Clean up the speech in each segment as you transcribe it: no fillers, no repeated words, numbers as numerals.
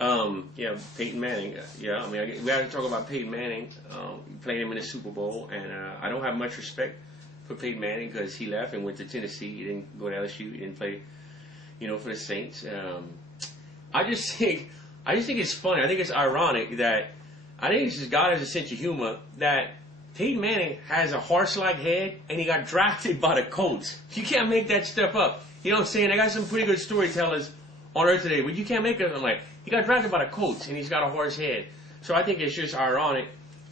Yeah, Peyton Manning. Yeah, I mean, we have to talk about Peyton Manning. Playing him in the Super Bowl, and I don't have much respect for Peyton Manning because he left and went to Tennessee. He didn't go to LSU. He didn't play, for the Saints. I just think it's funny. I think it's ironic that I think God has a sense of humor that Peyton Manning has a horse-like head and he got drafted by the Colts. You can't make that stuff up. You know what I'm saying? I got some pretty good storytellers on Earth today, but you can't make it. I'm like, he got drafted by the Colts and he's got a horse head. So I think it's just ironic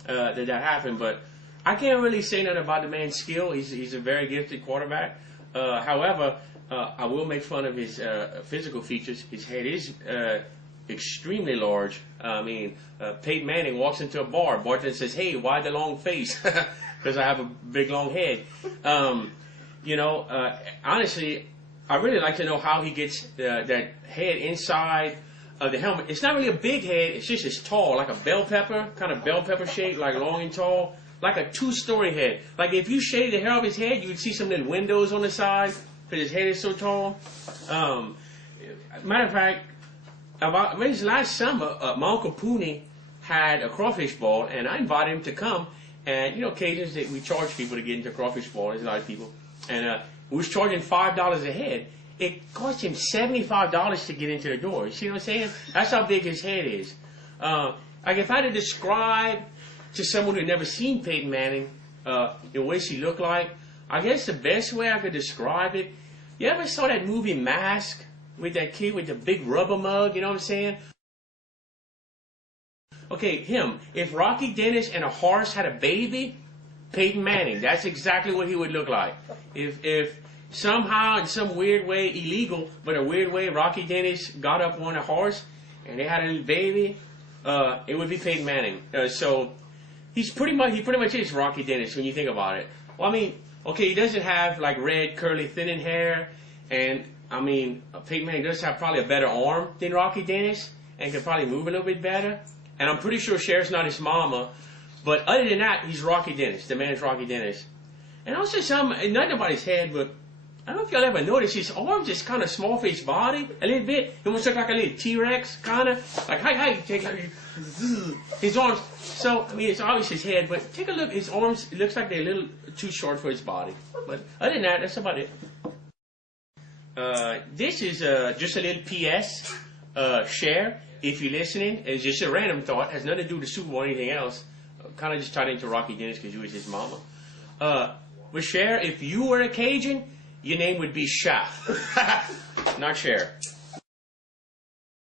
that happened. But I can't really say nothing about the man's skill. He's a very gifted quarterback. However, I will make fun of his physical features. His head is extremely large. I mean, Peyton Manning walks into a bar. Bartender says, "Hey, why the long face?" Because I have a big long head. Honestly, I really like to know how he gets that head inside of the helmet. It's not really a big head. It's just as tall, like a bell pepper, kind of bell pepper shape, like long and tall, like a 2-story head. Like if you shaved the hair off his head, you would see some little windows on the side because his head is so tall. Matter of fact, last summer, my Uncle Poonie had a crawfish ball, and I invited him to come. And, occasions that we charge people to get into a crawfish ball. There's a lot of people. And we was charging $5 a head. It cost him $75 to get into the door. You see what I'm saying? That's how big his head is. Like if I had to describe to someone who had never seen Peyton Manning what she looked like, I guess the best way I could describe it, you ever saw that movie Mask with that kid with the big rubber mug, you know what I'm saying? Okay, him. If Rocky Dennis and a horse had a baby, Peyton Manning, that's exactly what he would look like. If somehow, in some weird way, illegal, but a weird way, Rocky Dennis got up on a horse and they had a little baby, it would be Peyton Manning. So he pretty much is Rocky Dennis when you think about it. Well, I mean, okay, he doesn't have like red, curly, thinning hair, and I mean, Peyton Manning does have probably a better arm than Rocky Dennis and can probably move a little bit better. And I'm pretty sure Cher's not his mama. But other than that, he's Rocky Dennis. The man's Rocky Dennis. And also nothing about his head, but I don't know if y'all ever noticed his arms is kind of small for his body a little bit. He almost looks like a little T-Rex, kind of. Like, hi, take his arms. So, I mean, it's obvious his head, but take a look. His arms, it looks like they're a little too short for his body. But other than that, that's about it. This is just a little PS. Cher, if you're listening, it's just a random thought. Has nothing to do with the Super Bowl or anything else. Kind of just tied into Rocky Dennis because you was his mama. But Cher, if you were a Cajun, your name would be Sha. Not Cher.